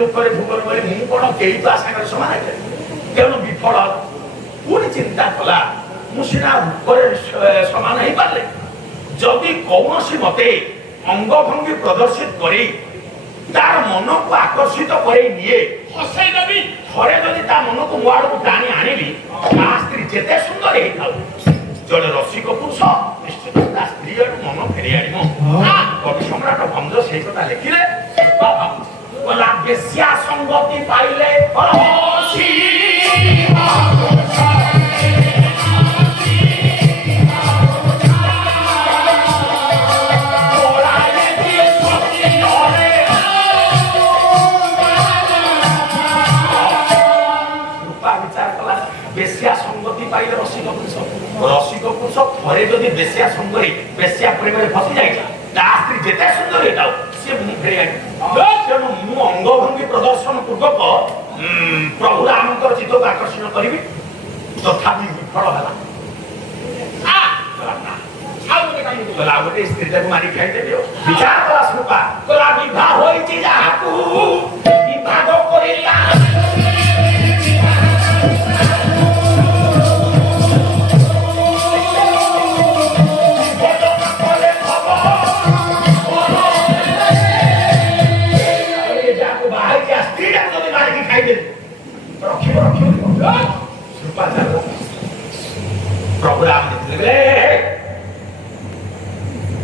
লোকের ভূগোল বলে মু কোন কেই তো আশা সমান তেমন বিফল পুଣି চিন্তা কলা মু সিনা রূপরে সমান হয়ে পারে যদি কৌশি মতে অঙ্গভঙ্গি প্রদর্শিত করে তার মনকু আকর্ষিত করে নিয়ে হসাই দেবি থরে যদি তা মনকু মো আড়କୁ টানি আনিবি তা স্ত্রী যেতে সুন্দর হয়ে থাও জনে রসিক পুরুষ নিশ্চিত তা স্ত্রী আড়ু মন ফেরি আনিব কবি সম্রাট ভঞ্জ সেই কথা লেখিলে বলা বেশ্যা সঙ্গতি পাইলে রসি বেশ্যা সঙ্গতি পাইলে রসিক পুরুষ থরে যদি বেশ্যা সঙ্গরে বেশ্যা প্রেমে ফসি যাই তা স্ত্রী যেতে সুন্দর এটাও সে মু ফেরি আনি তেণু মু অঙ্গভঙ্গি প্রদর্শন পূর্বক প্রভু রামଙ୍କର ଚିତ୍ତକୁ আকর্ষণ କରିବି তথাপি বিফল ହେଲା ଆଉ ଗୋଟେ ସ୍ତ୍ରୀଟାକୁ ମାରି ଖାଇଦେବି ବିଚାର କଲା ସୁପା କହିଲା ବିବାହ ହୋଇଛି ଯାହାକୁ ବିଭାଗ କରିଲା प्रभु राम निकले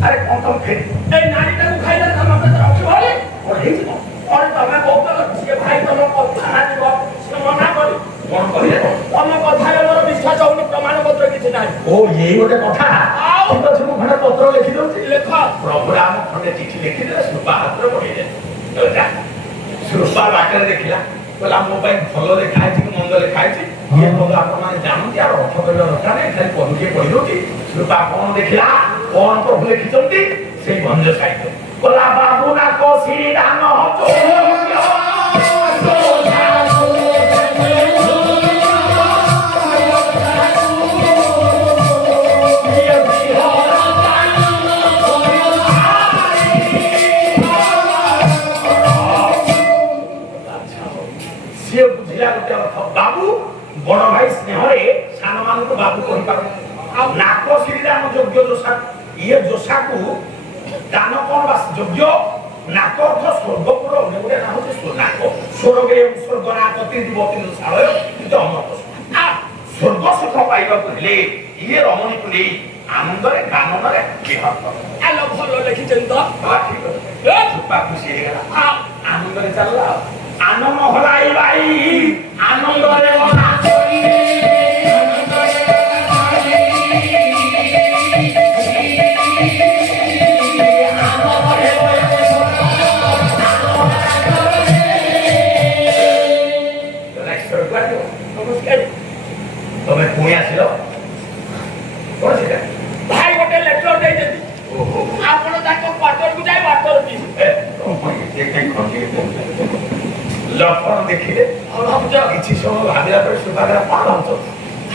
अरे कौन तुम फिर ए नारी को खाई दे हम अपने तरफ से बोले और हे जी और तमे बहुत ये भाई तुम को थाना जीव से मना करी कौन कहिए तुम कथा रे मोर विश्वास होनी प्रमाण पत्र किछ नाही ओ यही गोटे कथा ठीक अछि मु खंडे पत्र लिखि दउ लेख प्रभु राम खंडे चिट्ठी लिखि दे सुपा हाथ रे पढि दे सुपा बाटर देखिला बोला मो भाई भलो लिखा है कि मंद लिखा है ये तो आप माने जानती यार अर्थ कर दरकार नहीं खाली पढुके पढि दोती सुपा कोन देखिला कोन प्रभु लिखि चंती सेई भंज साहित्य बोला बाबू ना कोसी दान हो बाबू बड़ भाई स्नेहरे सान मान को बाबू कहि पार नाक श्रीराम योग्य जोशा ये जोशा को दान कोन बास योग्य नाक अर्थ स्वर्गपुर ओने ना होचे सोनाक स्वर्गे स्वर्गनापति दिवती सालय तो अमर स्वर्ग सुख पाइबा कहले ये रमणी को नहीं आनंद रे गानन रे बिहार आलो भलो लिखि चंद ठीक है सुपा खुशी हे गला आनंद रे चलला आनंद हलाई भाई आनंद रे मना कोई आनंद रे तुम्हें पुणे आसिलो कोन से भाई गोटे लेटर दे देती ओहो आपण ताको क्वार्टर को जाय वाटर पी ए ये कहीं खंडी लफन देखिले और हम जो किछि समय भाबिला पर सुभागा पाल हम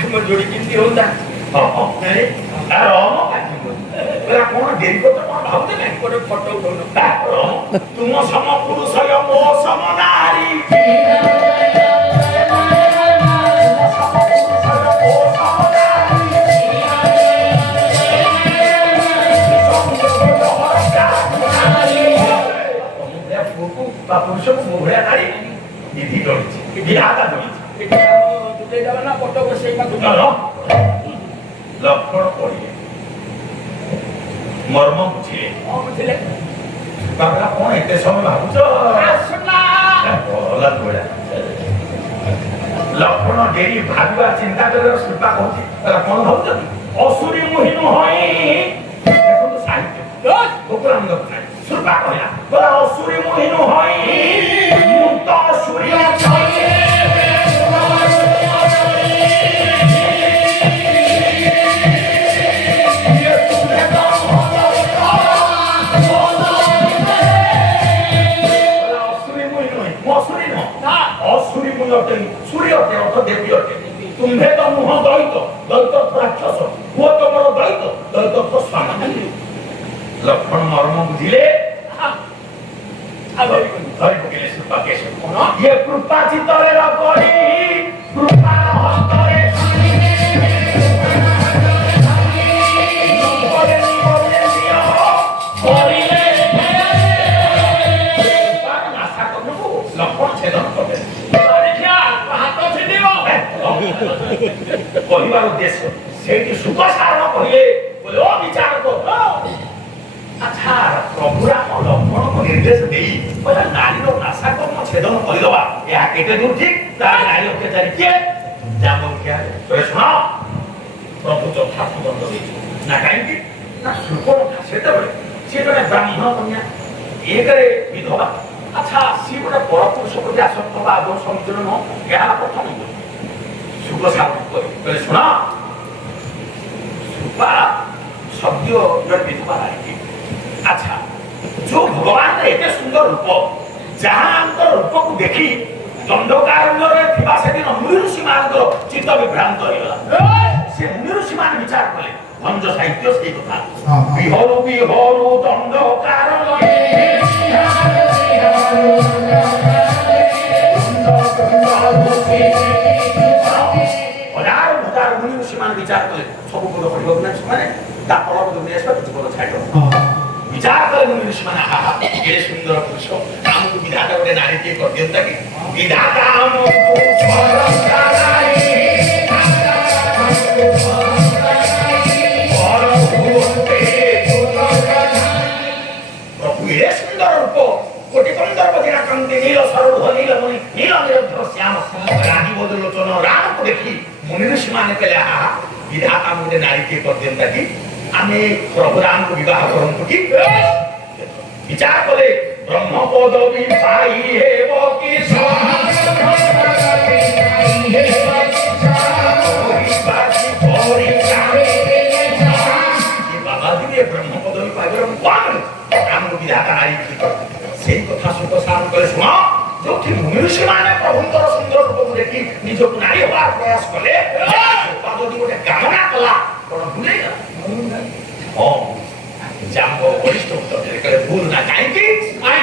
हम जोड़ी किछि होता हां नहीं अरे हम एरा कोन देरी को तो भाबते नहीं कोन फोटो उठौनो तुम सम पुरुष यो मो सम नारी पुरुष को मोहड़ा नारी निधि डोली विधाता डोली दुटे जावा ना फोटो को सेई पाकु न लक्षण पड़िए मर्म बुझिले बाबा कोन एते समय भाबुचो आसना बोला तोड़ा लक्षण डेरी भाबा चिंता कर सुपा कहती कोन भाबुचो असुरी मोहिन होई देखो तो साहित्य कोकराम गप सुपा कहला बोला असुरी मोहिन होई मुक्त असुरी छाये सूर्य अर्थ देवी तुम्हे तो मुह दैत दैत राक्षस वो तुमर दैत दैत स्वामी लक्षण मर्म बुझिले ସୁପାକେଶ କଣ ଇଏ କୃପା ଚିତରେ ରଗଡ଼ି କୃପା ହସ୍ତରେ କହିବାର ଉଦ୍ଦେଶ୍ୟ ସେଇଠି ସୁଖ ସାରଣ କହିଲେ ବୋଲେ ଓ ବିଚାରକ ଆଚ୍ଛା ପ୍ରଭୁରାମ ଲକ୍ଷ୍ମଣଙ୍କୁ ନିର୍ଦ୍ଦେଶ ଦେଇ କହିଲା ନାରୀର ନାଶାକର୍ମ ଛେଦନ କରିଦେବା ଏହା କେତେ ଦୂର ଠିକ ତାର ନାରୀ ଅତ୍ୟାଚାରୀ କିଏ ଜାମକିଆ ଶୁଣ ପ୍ରଭୁ ଯଥାର୍ଥ ଦଣ୍ଡ ଦେଇଛି ନା କାହିଁକି ନା ସୁପର୍ଣ୍ଣା ସେତେବେଳେ ସିଏ ଜଣେ ବ୍ରାହ୍ମଣ କନ୍ୟା ଏକରେ ବିଧବା ଆଚ୍ଛା ସିଏ ଗୋଟେ ପରପୁରୁଷ ପ୍ରତି ଆସକ୍ତ ବା ଆଦୌ ସମୁଦ୍ର ନୁହଁ ଏହା ପ୍ରଥମ ସୁଖ ସାରଣ କହିଲେ ଶୁଣ ସୁପା ଶବ୍ଦ ଜଣେ ବିଧବା ନାରୀ আচ্ছা जो भगवान एते सुंदर रूप जहां रूप को देखी दंडकारण्य थिबा सेदिन मुनि ऋषि मानकर चित्त विभ्रांत होइला से मुनि ऋषि मान विचार कले भंज साहित्य से कथा विहरु विहरु दंडकारण्य हजार हजार मुनि ऋषि मान विचार कले सब पद पढ़िबो ना माने दापड़ दुनिया सब किछ पद छाडो विचार कर मुनि ऋषि माने आहा ये सुंदर पुरुष हमको विधाता गोटे नारी के कर दियंता कि विधाता हमको परम कराई प्रभु ये सुंदर रूप कोटि कंदर बदिना कंदे नील सरोध नील मुनि नील निरंतर श्याम रानी बदलोचन राम को देखी मुनि ऋषि माने कहले आहा विधाता मुझे नारी के कर दियंता कि आमे प्रभुराम को विवाह करंतु कि विचार करे ब्रह्म पदवी पाई हे वो की बाबा जी ब्रह्म पदवी पाई राम को विधाता नारी से कथा सुख सार करे सुनो जो कि मुनि ऋषि माने प्रभुंकर सुंदर रूप को देखी निज नारी होवार प्रयास कले पदवी गोटे कामना कला कोन भूले जाम्बो वरिष्ठ उत्तर करे भूल ना काहेकि आई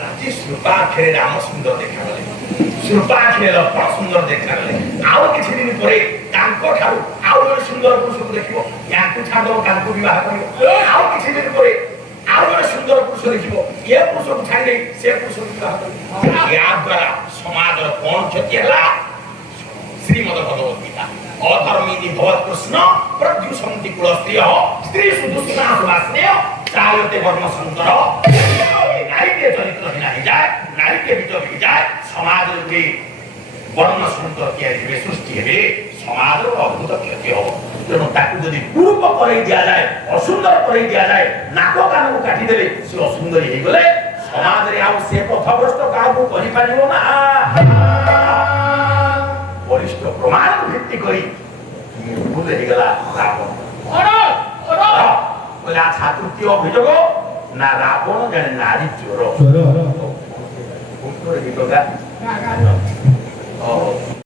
राजी सुपा खेरे राम सुंदर देखा गले सुपा खेरे लक्ष्मण सुंदर देखा गले आउ किछि दिन परे तांको ठारू आउ एक सुंदर पुरुष को देखिबो याकु छाडो तांको विवाह करियो आउ किछि दिन परे आउ एक सुंदर पुरुष देखिबो ये पुरुष को छाडी दे से पुरुष को विवाह करियो या द्वारा समाज रो कोन क्षति हला श्रीमद् भगवत गीता अधर्मिनी भवत कृष्ण प्रद्युषन्ति कुल स्त्री सुदुष्टा सुवास्नेय चायते वर्म संकर नारी के चरित्र ही नहीं जाए नारी के बीच भी जाए समाज के वर्ण संकर किया दिवे सृष्टि हेबे समाज रो अद्भुत क्षति हो तेणु ताकू यदि पूर्व करे दिया जाए असुंदर करे दिया जाए नाक कान को काटी देले से असुंदरी हे गले समाज रे आउ से पथभ्रष्ट का को करि पारिबो ना वरिष्ठ प्रमाण भित्ति करी भूल ही गला रावण बोले छात्र की अभियोग ना रावण जने नारी चोर